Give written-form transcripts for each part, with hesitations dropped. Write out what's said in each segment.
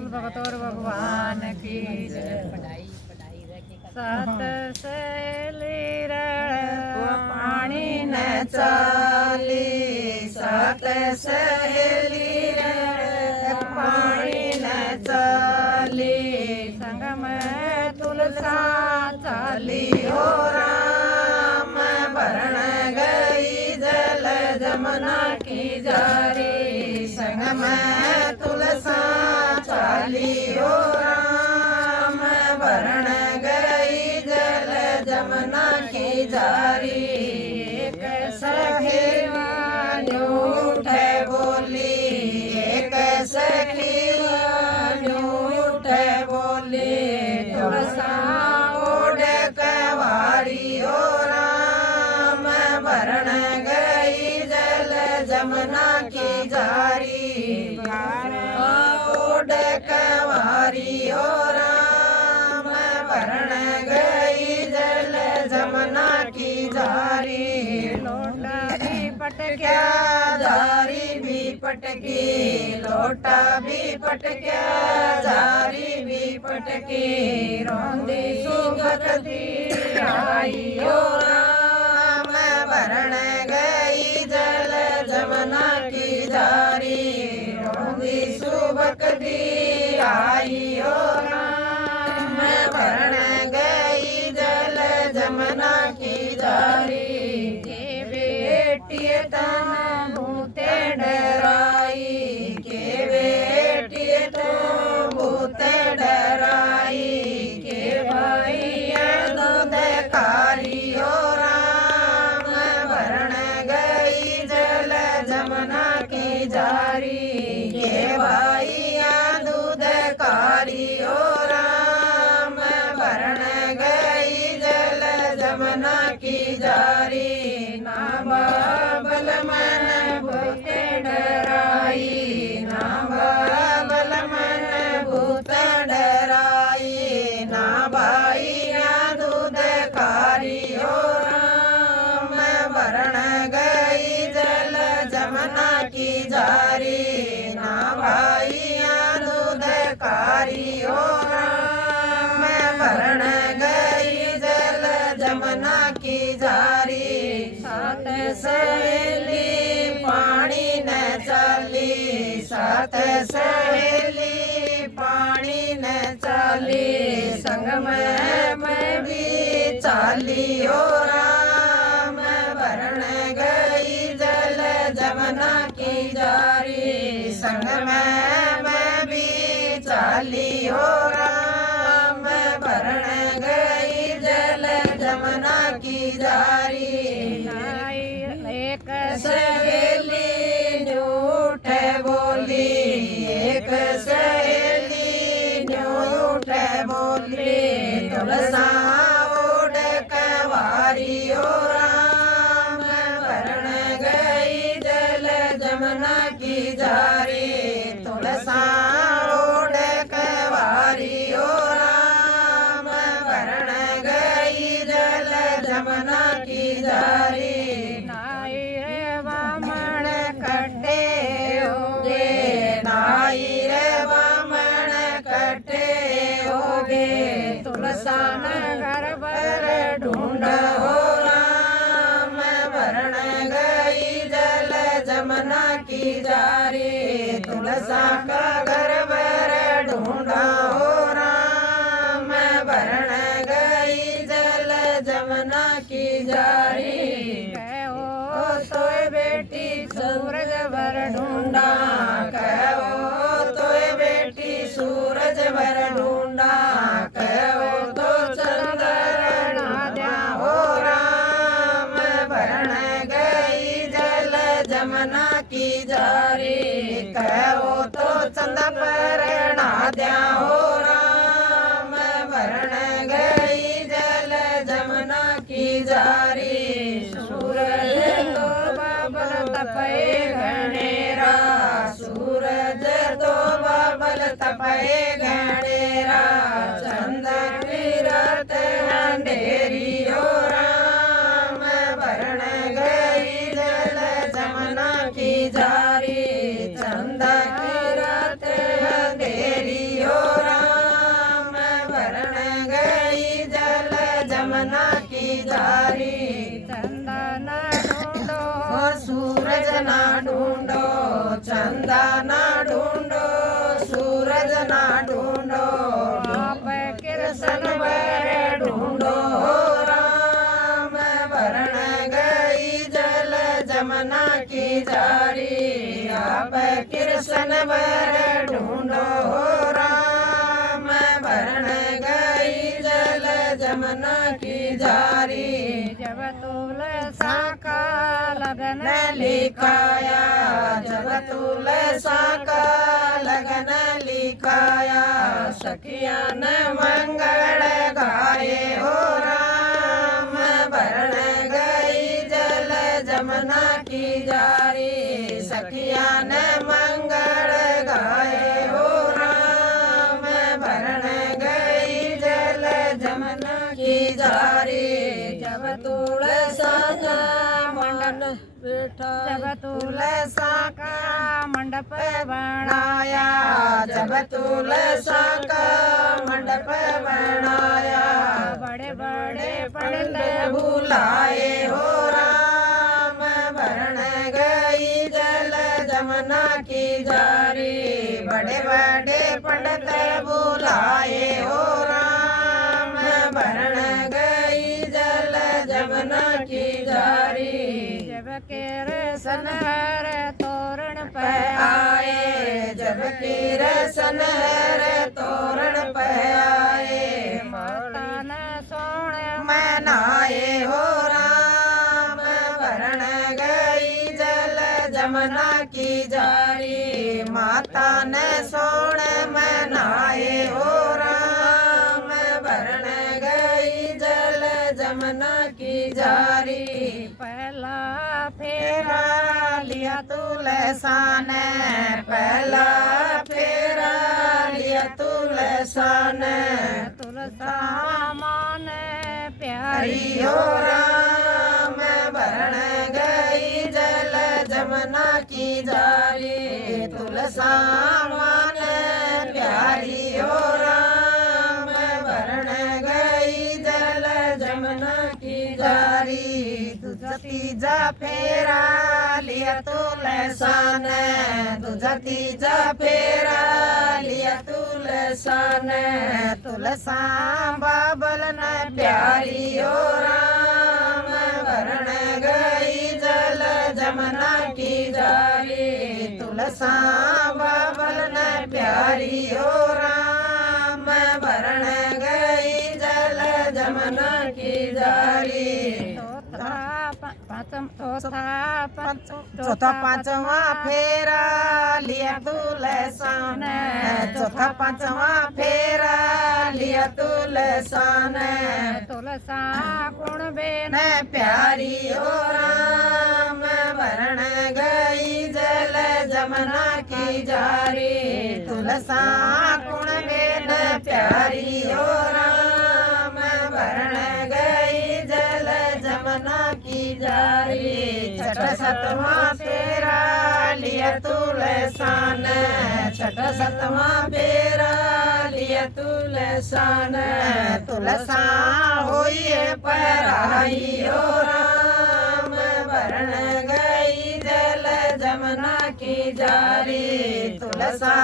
बोल भगतौर भगवान की सात सहेली पानी न चाली सात सहेली पानी न चाली संग में तुलसा चाली हो राम भरण गई जल जमुना की जारी संग में तुलसा चाली हो राम भरण गई जल जमुना की जारी एक सखी उठे बोली एक सखी उठे बोली तुलसा ओढ़ कवारी हो राम भरण गई जल जमुना की जारी ओढ़ कवारी हो राम भरण गई जल जमुना की जारी लोटा भी पटक्या जारी भी पटकी लोटा भी पटक्या जारी भी पटकी रोंदी सुगति आई हो राम भरण गई जल जमुना की जारी रोंदी सुगति आई हो राम भरण गई जल जमुना की जारी के बेटी तन भूते डराई के बेटी तो भूते डराई के भाई दूध कारी हो राम भरण गई जल जमुना की जारी के भाई दूध कारी हो राम भरण गई जल जमुना की जारी ना बाबल मन भूते डराई ना बाबल मन भूत डराई ना भाई दूध कारी हो राम भरण गई जल जमुना की जारी ना भाई दूध कारी हो राम भरण गई जल जमुना की जारी सात सहेली पानी न चाली सात सहेली पानी न चाली संग में मैं भी चाली हो राम भरण गई जल जमुना की जारी संग में मैं भी चाली हो राम भरण गई जल जमुना की जारी एक सहेली उठे बोली एक सहेली उठे बोली तुलसा ओढ़ कवारी हो राम भरण गई जल जमुना की जारी तुलसा ओढ़ कवारी हो राम भरण गई जल जमुना की जारी नाई रे वामन कटे होगे नाई रे वामन कटे होगे तुलसा घर पर ढूंढ हो राम भरण गई जल जमुना की जारी तुलसा का घर पर ढूंढा हो राम भरण गई जल जमुना की जारी तोय बेटी सूरज भर ढूंढा कहो तोय बेटी सूरज भर ढूंढा कहो तो चंद्र नाद्या हो राम भरण गई जल जमुना की जारी कहो तो चंद पर नाद्या हो राम भरण गई जल जमुना की जारी सूरज तो बाबल तपे घनेरा सूरज तो बाबल तपे घनेरा चंद फिरत अंधेरी हो राम भरण गई जल जमुना की जारी चंद फिरत अंधेरी ना ढूंढो, चंदा ना ढूंढो, सूरज ना ढूंढो, आप कृष्ण वर ढूंढो राम। वरण गई जल जमुना की जारी, आप कृष्ण वर ढूंढो राम। वरण गई जल जमुना की जारी, जब तुलसा का लगन लिखाया, जब तुलसा का लगन लिखाया, सखिया ने मंगल गाए हो राम। वरण गई जल जमुना की जारी, सखिया ने मंगल गाए हो राम। वरण गई जल जमुना की जारी, जब तुलसा का मंडप बैठा, जब तुलसा का मंडप बनाया, जब तुलसा का मंडप बनाया, बड़े बड़े पंडित बुलाए हो राम। वरण गई जल जमुना की जारी, बड़े बड़े पंडित बुलाए हो राम। वरण गई जल जमुना की जारी, जब कृष्ण हर तोरण पे आए, जब कृष्ण हर तोरण पे आए, माता ने सोने मनाए हो राम। वरण गई जल जमुना की जारी, माता ने सोने मनाए हो राम। वरण गई जल जमुना की जारी, पहला फेरा लिया तुलसा ने, पहला फेरा लिया तुलसा ने, तुलसा मान प्यारी हो राम। वरण गई जल जमुना की जारी, तुलसा मान प्यारी हो राम। वरण गई जल जमुना की जारी, तुझा तीजा फेरा लिया तुलसा ने, तुझा तीजा फेरा लिया तुलसा ने, तुलसा बाबल ने प्यारी हो राम। वरण गई जल जमुना की जारी, तुलसा बाबल ने प्यारी हो राम। वरण गई जल जमुना की जारी, चौथा पांचवा फेरा लिया तुलसा ने, चौथा पांचवा फेरा लिया तुलसा ने, तुलसा गुण बेन प्यारी हो राम। वरण गई जल जमुना की जारी, तुलसा गुण बेन प्यारी हो राम। वरण गई जल जमुना की जारी, छठ सतवा फेरा लिया तुलसा ने, छठ सतवा फेरा लिया तुलसा ने, तुलसा होइए पराई हो राम। वरण गई जल जमुना की जारी, तुलसा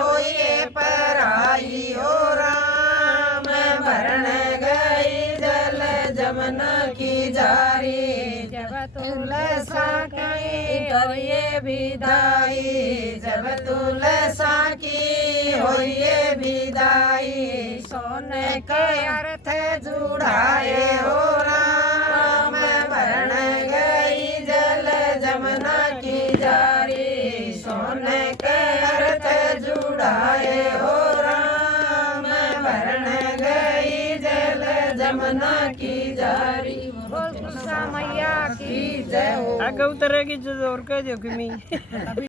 होइए पराई हो राम। वरण गई जल जमुना की जारी, जब तुलसा की होइए विदाई, जब तुलसा की होइए विदाई, सोने के अर्थ जुड़ाए हो राम। वरण गई जल जमुना की जारी, सोने के अर्थ जुड़ाए हो राम। वरण गई जल जमुना की जारी, बोल तुलसा मैया की जय हो। आगे उतरेगी जो और कह दो कि मैं